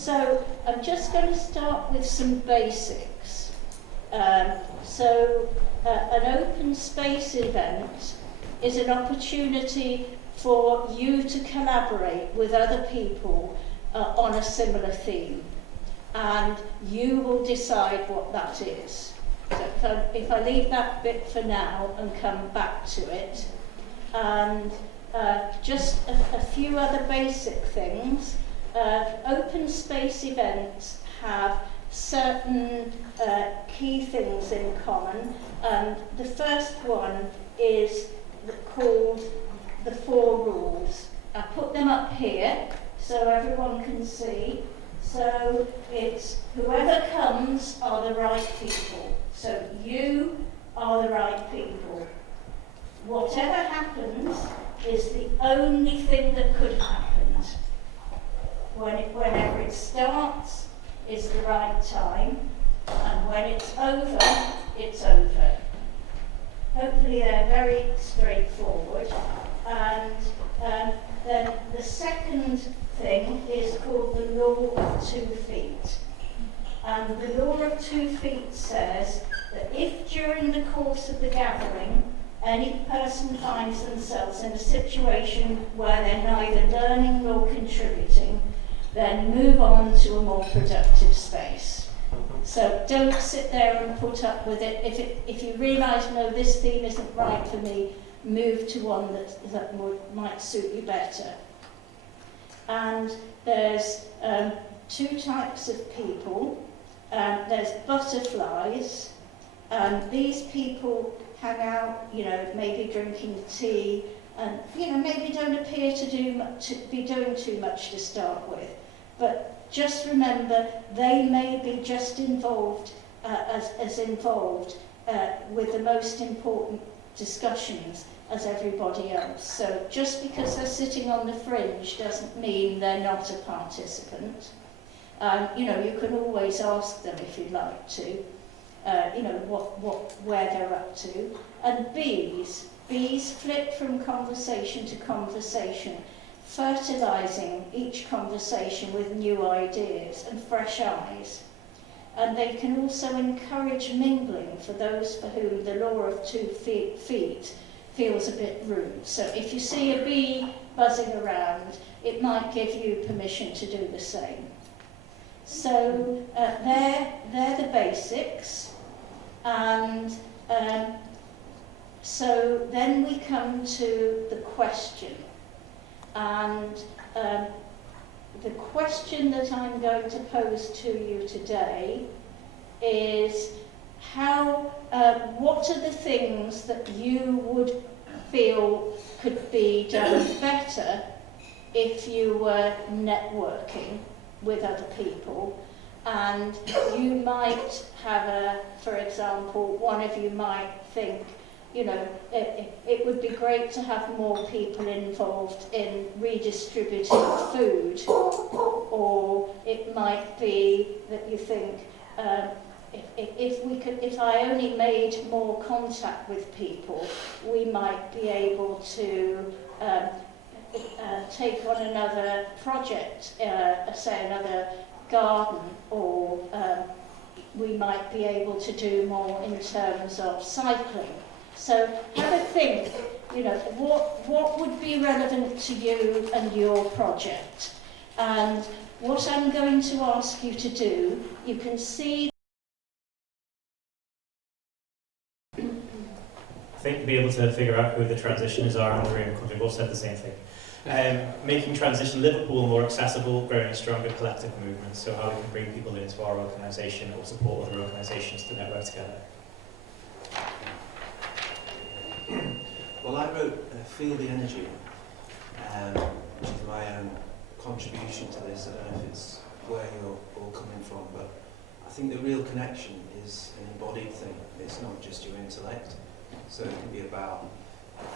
So I'm just going to start with some basics. An open space event is an opportunity for you to collaborate with other people on a similar theme, and you will decide what that is. So if I leave that bit for now and come back to it, and just a few other basic things. Open space events have certain key things in common, and the first one is called the 4 rules. I put them up here so everyone can see. So it's whoever comes are the right people. So you are the right people. Whatever happens is the only thing that could happen. Whenever it starts is the right time, and when it's over, it's over. Hopefully they're very straightforward. And then the second thing is called the law of 2 feet. And the law of 2 feet says that if during the course of the gathering any person finds themselves in a situation where they're neither learning nor contributing, then move on to a more productive space. So don't sit there and put up with it. If you realise, no, this theme isn't right for me, move to one that might suit you better. And there's 2 types of people. There's butterflies, and these people hang out, maybe drinking tea, and maybe don't appear to be doing too much to start with. But just remember, they may be just involved as involved with the most important discussions as everybody else. So just because they're sitting on the fringe doesn't mean they're not a participant. You can always ask them if you'd like to, where they're up to. And bees flit from conversation to conversation, fertilizing each conversation with new ideas and fresh eyes. And they can also encourage mingling for those for whom the law of 2 feet feels a bit rude. So if you see a bee buzzing around, it might give you permission to do the same. So they're the basics. And so then we come to the question. And the question that I'm going to pose to you today is what are the things that you would feel could be done better if you were networking with other people? And you might have for example, one of you might think, it would be great to have more people involved in redistributing food. Or it might be that you think, if I only made more contact with people, we might be able to take on another project, say another garden, or we might be able to do more in terms of cycling. So have a think, what would be relevant to you and your project? And what I'm going to ask you to do, you can see. I think you'll be able to figure out who the transitioners are in the room, because we've all said the same thing. Making transition Liverpool more accessible, growing a stronger collective movement, so how we can bring people into our organisation or support other organisations to network together. Well, I wrote Feel the Energy, which is my own contribution to this. I don't know if it's where you're all coming from, but I think the real connection is an embodied thing. It's not just your intellect. So it can be about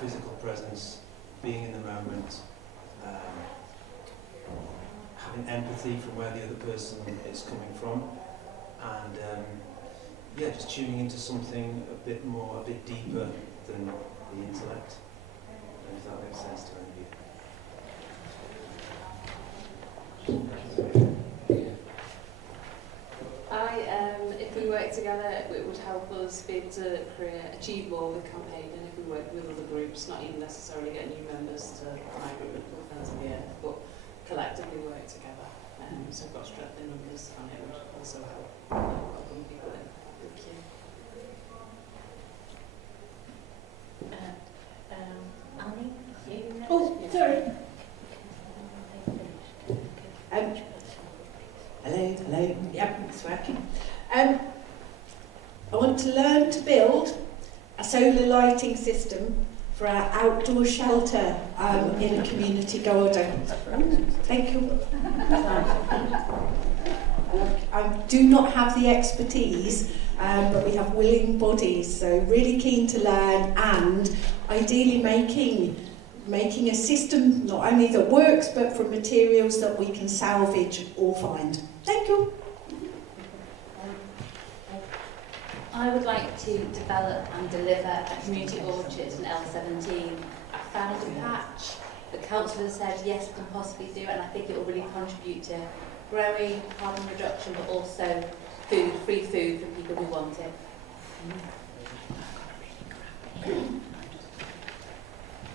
physical presence, being in the moment, having empathy from where the other person is coming from, and just tuning into something a bit deeper than the intellect. I don't know if that makes sense to any of you. to achieve more with campaigning if we work with other groups, not even necessarily get new members to my group Liverpool Friends of the Earth, but collectively work together. So we've got strength in numbers, and it would also help welcome people in. Thank you. Annie, you next? Oh, sorry. Hello. Yep, it's working. I want to learn to build a solar lighting system for our outdoor shelter in a community garden. Thank you. I do not have the expertise, but we have willing bodies, so really keen to learn, and ideally making a system not only that works, but from materials that we can salvage or find. Thank you. I would like to develop and deliver a community orchard in L17. I found a patch. The council has said yes, can possibly do it, and I think it will really contribute to growing, carbon reduction, but also food, free food for people who want it.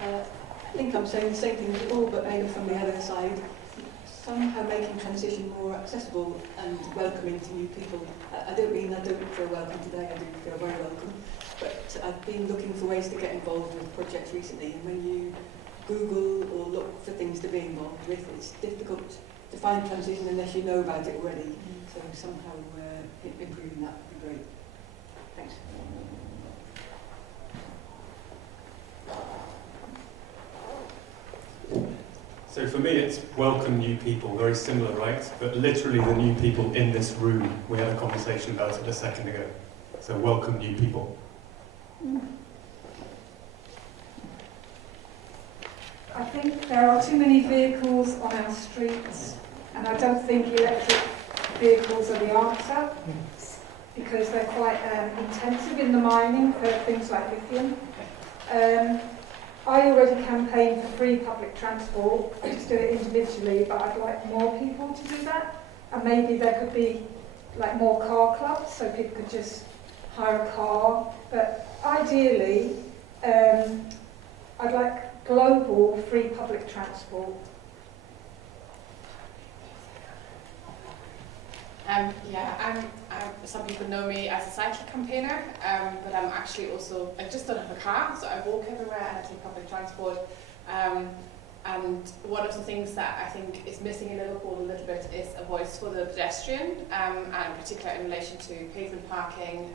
I think I'm saying the same thing as all, but maybe from the other side. Somehow making transition more accessible and welcoming to new people. I don't mean I don't feel welcome today, I do feel very welcome. But I've been looking for ways to get involved with projects recently, and when you Google or look for things to be involved with, it's difficult to find transition unless you know about it already. So somehow improving that would be great. Thanks. So for me, it's welcome new people, very similar, right? But literally the new people in this room, we had a conversation about it a second ago. So welcome new people. I think there are too many vehicles on our streets, and I don't think electric vehicles are the answer, because they're quite intensive in the mining for things like lithium. I already campaign for free public transport. I just do it individually, but I'd like more people to do that. And maybe there could be like more car clubs, so people could just hire a car. But ideally, I'd like global free public transport. Some people know me as a cycle campaigner, but I'm actually also, I just don't have a car, so I walk everywhere and I take public transport. And one of the things that I think is missing in Liverpool a little bit is a voice for the pedestrian, and particularly in relation to pavement parking,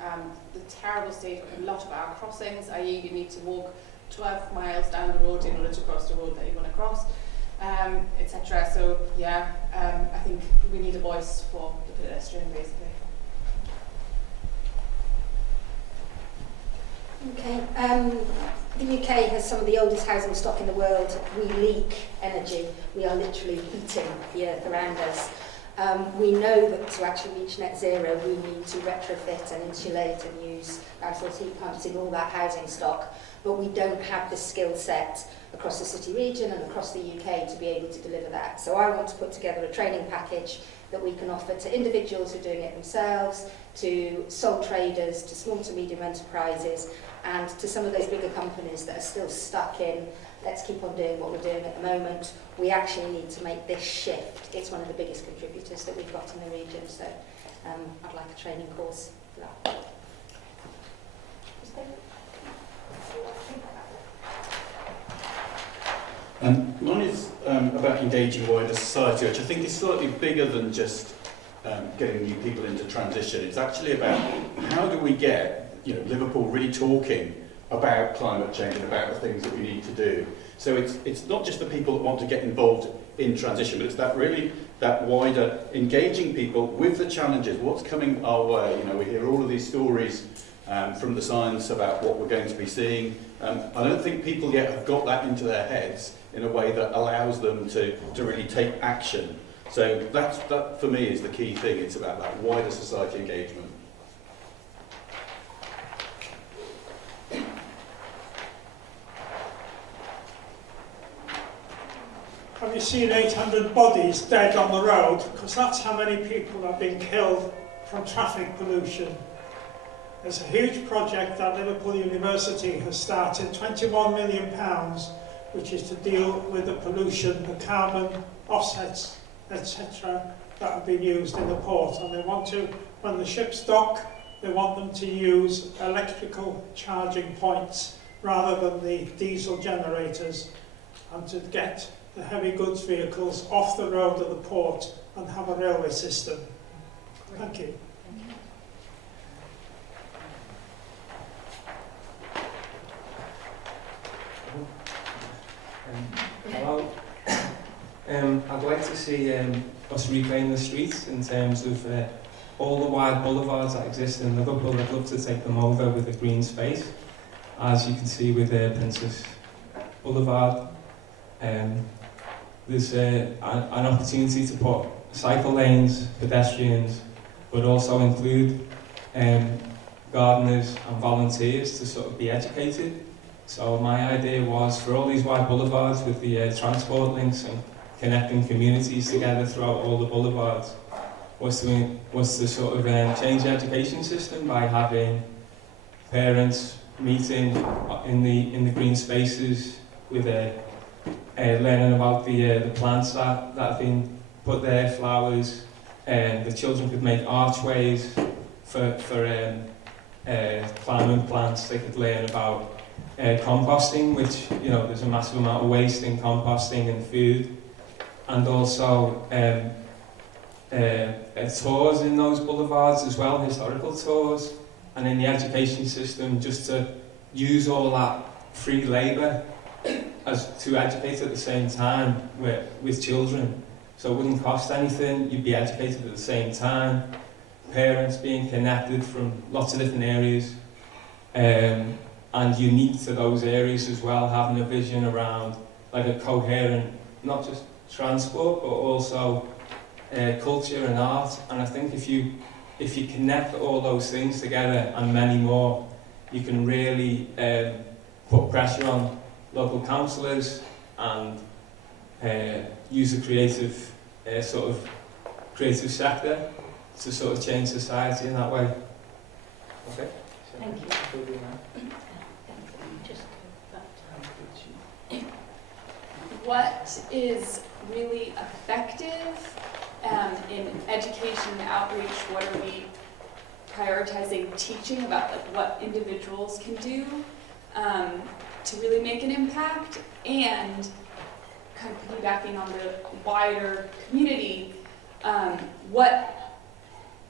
the terrible state of a lot of our crossings, i.e. you need to walk 12 miles down the road in order to cross the road that you want to cross. Etc. So yeah, I think we need a voice for the pedestrian basically. Okay. The UK has some of the oldest housing stock in the world. We leak energy. We are literally heating the earth around us. We know that to actually reach net zero, we need to retrofit and insulate and use source heat pumps in all that housing stock, but we don't have the skill set across the city region and across the UK to be able to deliver that. So I want to put together a training package that we can offer to individuals who are doing it themselves, to sole traders, to small to medium enterprises, and to some of those bigger companies that are still stuck in, let's keep on doing what we're doing at the moment. We actually need to make this shift. It's one of the biggest contributors that we've got in the region, so I'd like a training course for that. Mine is about engaging wider society, which I think is slightly bigger than just getting new people into transition. It's actually about how do we get Liverpool really talking about climate change and about the things that we need to do. So it's not just the people that want to get involved in transition, but it's that wider engaging people with the challenges, what's coming our way. We hear all of these stories from the science about what we're going to be seeing. I don't think people yet have got that into their heads in a way that allows them to really take action. So that for me is the key thing. It's about that wider society engagement. Have you seen 800 bodies dead on the road? Because that's how many people have been killed from traffic pollution. There's a huge project that Liverpool University has started, £21 million, which is to deal with the pollution, the carbon offsets, etc., that have been used in the port. And they want to, when the ships dock, they want them to use electrical charging points rather than the diesel generators, and to get the heavy goods vehicles off the road of the port and have a railway system. Thank you. Hello. I'd like to see us reclaim the streets in terms of all the wide boulevards that exist in Liverpool. I'd love to take them over with a green space, as you can see with Princess Boulevard. There's an opportunity to put cycle lanes, pedestrians, but also include gardeners and volunteers to sort of be educated. So my idea was for all these wide boulevards with the transport links and connecting communities together throughout all the boulevards was to sort of change the education system by having parents meeting in the green spaces with learning about the plants that have been put there, flowers, and the children could make archways for climbing plants. They could learn about composting, which, you know, there's a massive amount of waste in composting and food, and also tours in those boulevards as well, historical tours, and in the education system just to use all that free labour as to educate at the same time with children. So it wouldn't cost anything, you'd be educated at the same time, parents being connected from lots of different areas, and unique to those areas as well, having a vision around like a coherent, not just transport, but also culture and art. And I think if you connect all those things together and many more, you can really put pressure on local councillors and use the creative creative sector to sort of change society in that way. Okay. Thank you. Just go back to What is really effective in education and outreach? What are we prioritizing teaching about, like what individuals can do to really make an impact, and kind of piggybacking on the wider community,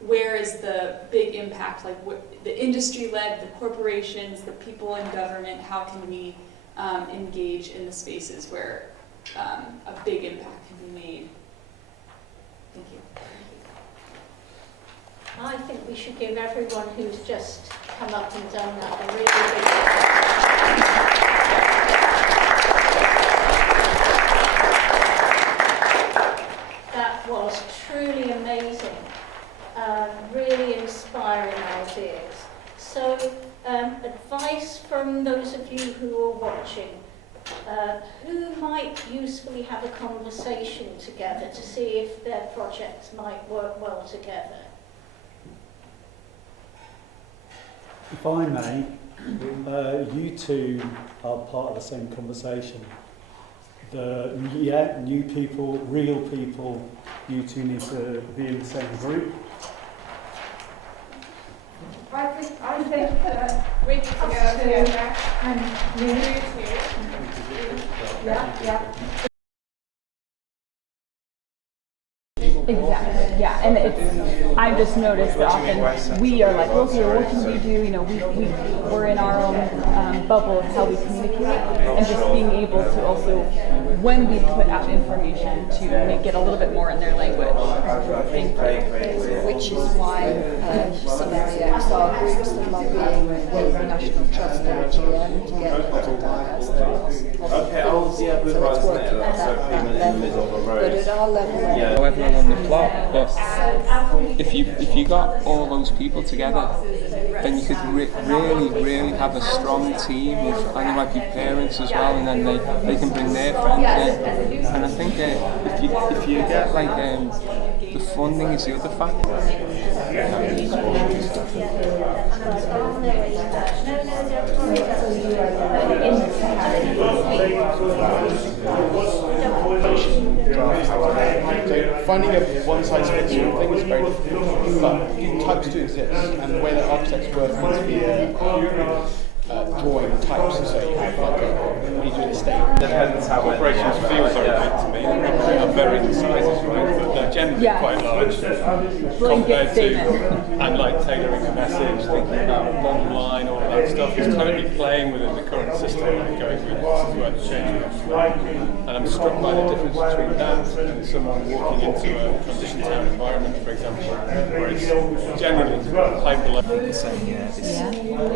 where is the big impact, like the industry-led, the corporations, the people in government, how can we engage in the spaces where a big impact can be made? Thank you. I think we should give everyone who's just come up and done that a really big That was truly amazing, really inspiring ideas. So, advice from those of you who are watching. Who might usefully have a conversation together to see if their projects might work well together? If I may, you two are part of the same conversation. New people, real people, you two need to be in the same group. I think that We need to go together. and you, yeah. Exactly, yeah, and it's, I've just noticed that often we are like, well, okay, what can we do, you know, we're in our own bubble of how we communicate, and just being able to also, when we put out information, to make it a little bit more in their language. Which is why some of the XR groups are lobbying with the National Trust and GM to get diverse so it's working at that level. But at our level, everyone on the plot, but if you got all those people together, then you could really have a strong team with, and there might be parents as well, and then they can bring their friends in. And I think if you get like the funding is the other factor. So finding a one-size-fits-all thing is very difficult, but types do exist, and the way that architects work is via drawing types. So you have like when you do the state. Depends how corporations feel are right to me. They are varying sizes, right? But they're generally quite large compared to, and like tailoring a message, thinking about bottom line, all of that stuff is totally playing within the current system and going with this is where the change comes from. And I'm struck by the difference between that and someone walking into a transition town environment, for example, where it's generally hyper. Saying,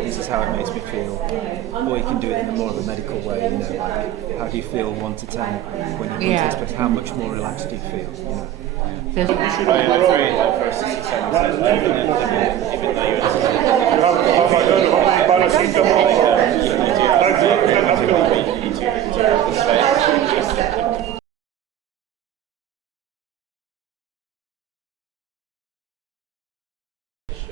this is how it makes me feel. Or you can do it in a more of a medical way, you know, like how do you feel 1 to 10 when you come to this place, how much more relaxed do you feel, you know? I agree for a 67, even though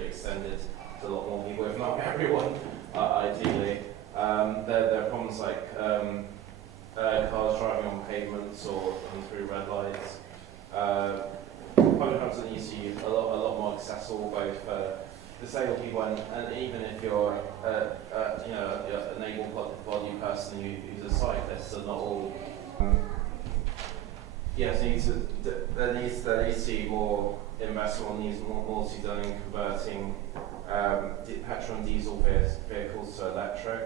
extended to a lot more people, if not everyone, ideally. There are problems like cars driving on pavements or through red lights. Public transport needs to be a lot more accessible, both for disabled people and even if you're an able-bodied person who's a cyclist, so not all. So there needs to be more investment, needs more to be done in converting petrol and diesel vehicles to electric.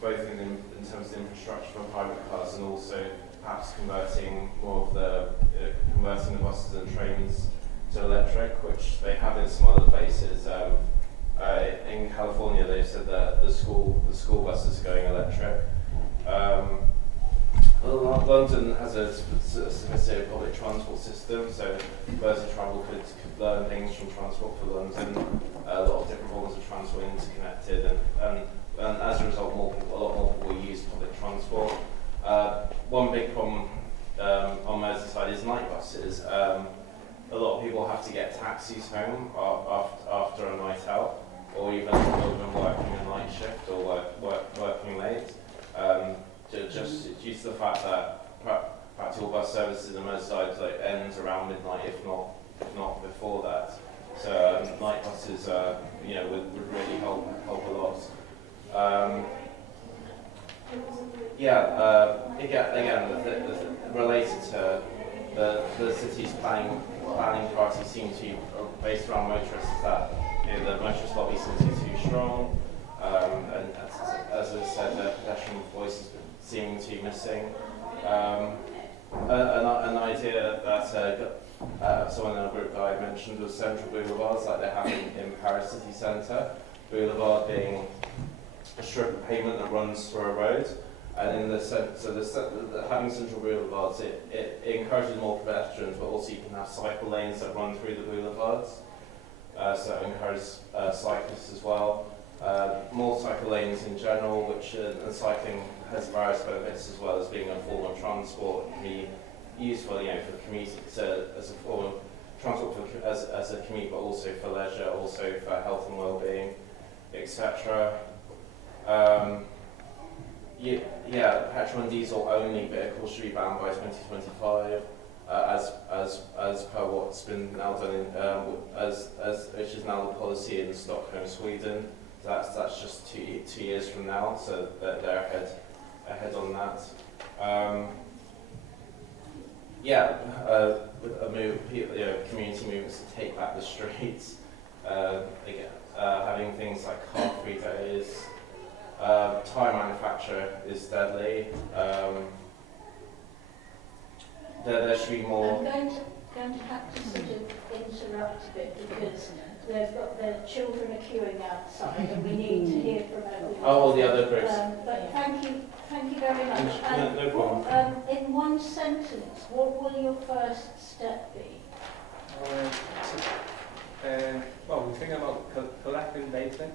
Both in terms of infrastructure for private cars and also perhaps converting the buses and trains to electric, which they have in some other places. In California, they've said that the school buses are going electric. London has a sophisticated public transport system, so Mersey Travel could learn things from Transport for London. A lot of different forms of transport interconnected, and as a result, a lot more people use public transport. One big problem on Merseyside is night buses. A lot of people have to get taxis home after a night out, or even working a night shift or working late. Just due to the fact that practical bus services in Merseyside ends around midnight, if not before that. So night buses, would really help a lot. Again, related to the city's planning priorities seem to be based around motorists. That the motorist lobby seems to be too strong, and as I said, the pedestrian voices seeming to be missing. An idea that someone in a group guide mentioned was central boulevards, like they have in Paris city centre. Boulevard being a strip of pavement that runs through a road, and in having central boulevards, it encourages more pedestrians, but also you can have cycle lanes that run through the boulevards, so it encourages cyclists as well. More cycle lanes in general, which and cycling has various benefits as well as being a form of transport, can be useful, for commuting, as a form of transport as a commute, but also for leisure, also for health and well-being, etc. Petrol and diesel only vehicles should be banned by 2025, as per what's been now done which is now the policy in Stockholm, Sweden. That's just two years from now, so they're ahead on that. Community movements to take back the streets. Having things like car-free days. Tyre manufacture is deadly. There should be more. I'm going to have to sort of interrupt a bit because they've got their children are queuing outside and we need to hear from everyone. Oh, the other groups. But thank you very much. No problem. In one sentence, what will your first step be? We're thinking about collecting data.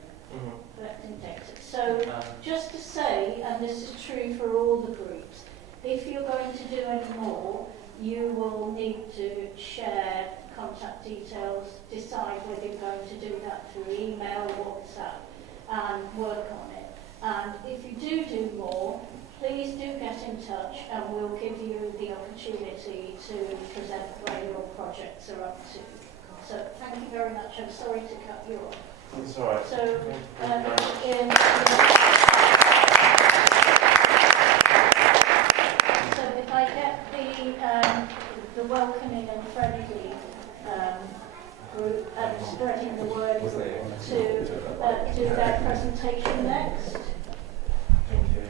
Collecting data. So just to say, and this is true for all the groups, if you're going to do any more, you will need to share contact details, decide whether you're going to do that through email, WhatsApp, and work on it. And if you do more, please do get in touch and we'll give you the opportunity to present where your projects are up to. So thank you very much. I'm sorry to cut you off. That's all right. So, so if I get the welcoming and friendly group and spreading the word to do their presentation next. Thank you.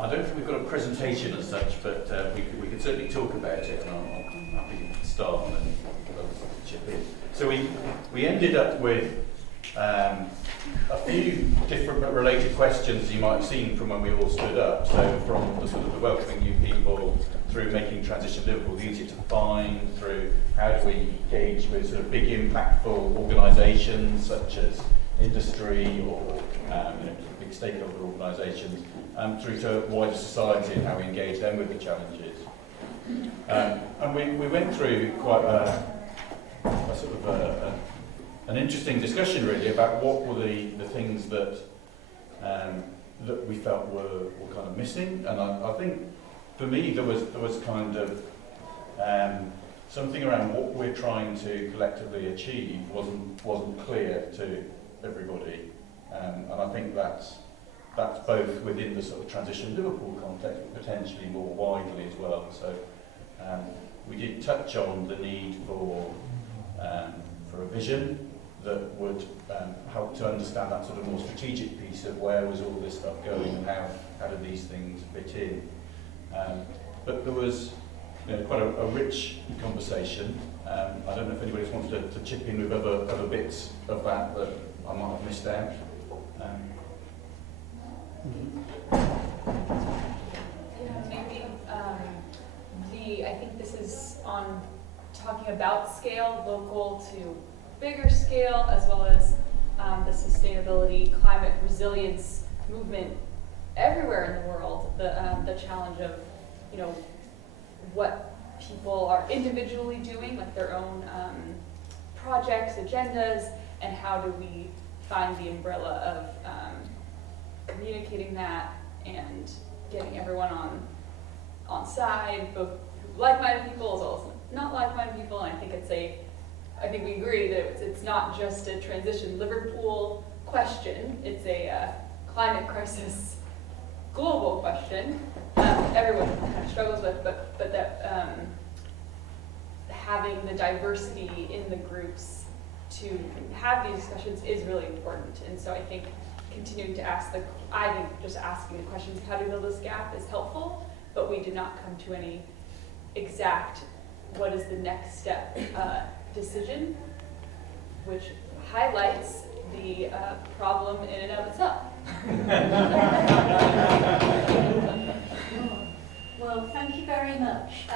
I don't think we've got a presentation as such, but we can certainly talk about it, and I'm happy to start and then others chip in. So we ended up with a few different but related questions you might have seen from when we all stood up. So from the sort of the welcoming new people, through making transition Liverpool easier to find, through how do we engage with sort of big impactful organisations such as industry or big stakeholder organisations, through to wider society and how we engage them with the challenges. And we went through quite a sort of an interesting discussion really about what were the things that that we felt were kind of missing. And I think for me there was kind of something around what we're trying to collectively achieve wasn't clear to everybody, and I think that's both within the sort of transition Liverpool context, but potentially more widely as well. So we did touch on the need for a vision that would help to understand that sort of more strategic piece of where was all this stuff going and how did these things fit in. But there was quite a rich conversation. I don't know if anybody wanted to chip in with other bits of that I might have missed out. Maybe I think this is on talking about scale, local to bigger scale, as well as the sustainability, climate resilience movement everywhere in the world. The challenge of what people are individually doing, like their own projects, agendas, and how do we find the umbrella of communicating that and getting everyone on side, both like-minded people as well as not like-minded people. And I think we agree that it's not just a transition Liverpool question, it's a climate crisis global question everyone kind of struggles with, but that having the diversity in the groups to have these discussions is really important. And so I think continuing to just asking the questions, how do we fill this gap, is helpful, but we did not come to any exact what is the next step decision, which highlights the problem in and of itself. Well, thank you very much.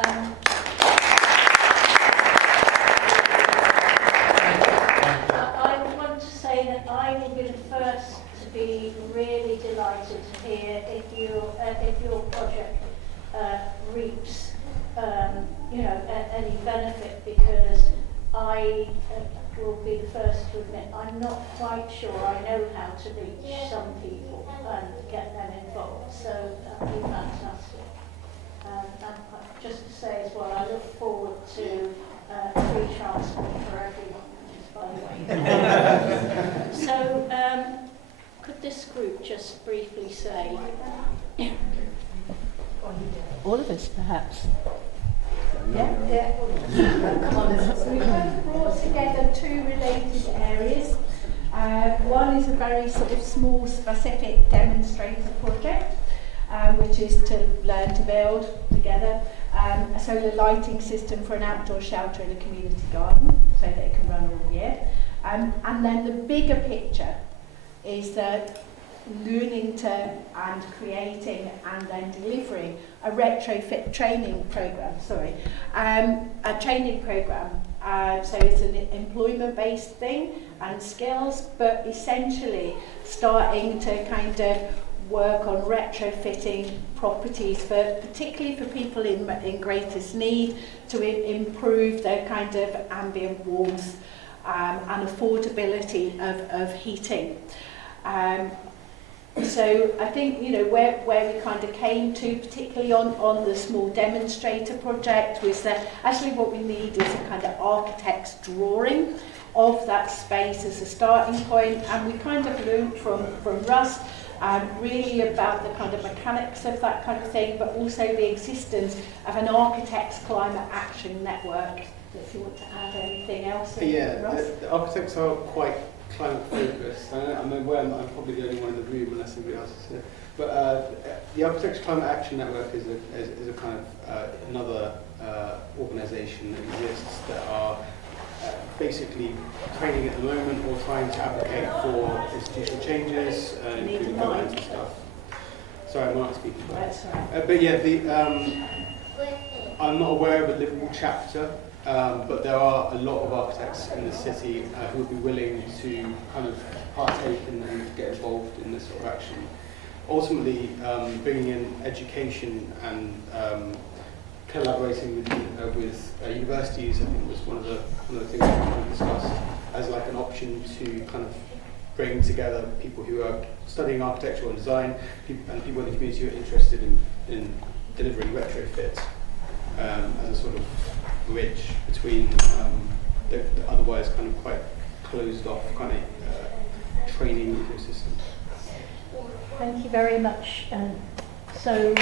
I want to say that I will be the first to be really delighted to hear if your project reaps any benefit, because I will be the first to admit I'm not quite sure I know how to reach some people and get them involved. So that would be fantastic. And just to say as well, I look forward to free transport for everyone, by the way. So could this group just briefly say? All of us, perhaps. Yeah. So we have brought together two related areas. One is a very sort of small, specific demonstrator project, which is to learn to build together a solar lighting system for an outdoor shelter in a community garden, so that it can run all year. And then the bigger picture is that learning to and creating and then delivering a retrofit training program. A training program. So it's an employment-based thing and skills, but essentially starting to kind of work on retrofitting properties, particularly for people in greatest need, to improve their kind of ambient warmth and affordability of heating. So I think, you know, where we kind of came to, particularly on the small demonstrator project, was that actually what we need is a kind of architect's drawing of that space as a starting point, and we kind of learned from Russ really about the kind of mechanics of that kind of thing, but also the existence of an architect's climate action network. If you want to add anything else, Russ? The architects are quite climate focused. I'm aware I'm probably the only one in the room unless somebody else is here. But the Architects Climate Action Network is a kind of another organisation that exists that are basically training at the moment or trying to advocate for institutional changes, including governance and stuff. Sorry, I'm not speaking. That's right. But yeah, I'm not aware of a Liverpool chapter. But there are a lot of architects in the city who would be willing to kind of partake and get involved in this sort of action. Ultimately, bringing in education and collaborating with universities, I think, was one of the things we discussed as like an option to kind of bring together people who are studying architecture and design, and people in the community who are interested in delivering retrofits as a sort of bridge between the otherwise kind of quite closed off kind of training ecosystem. Thank you very much. So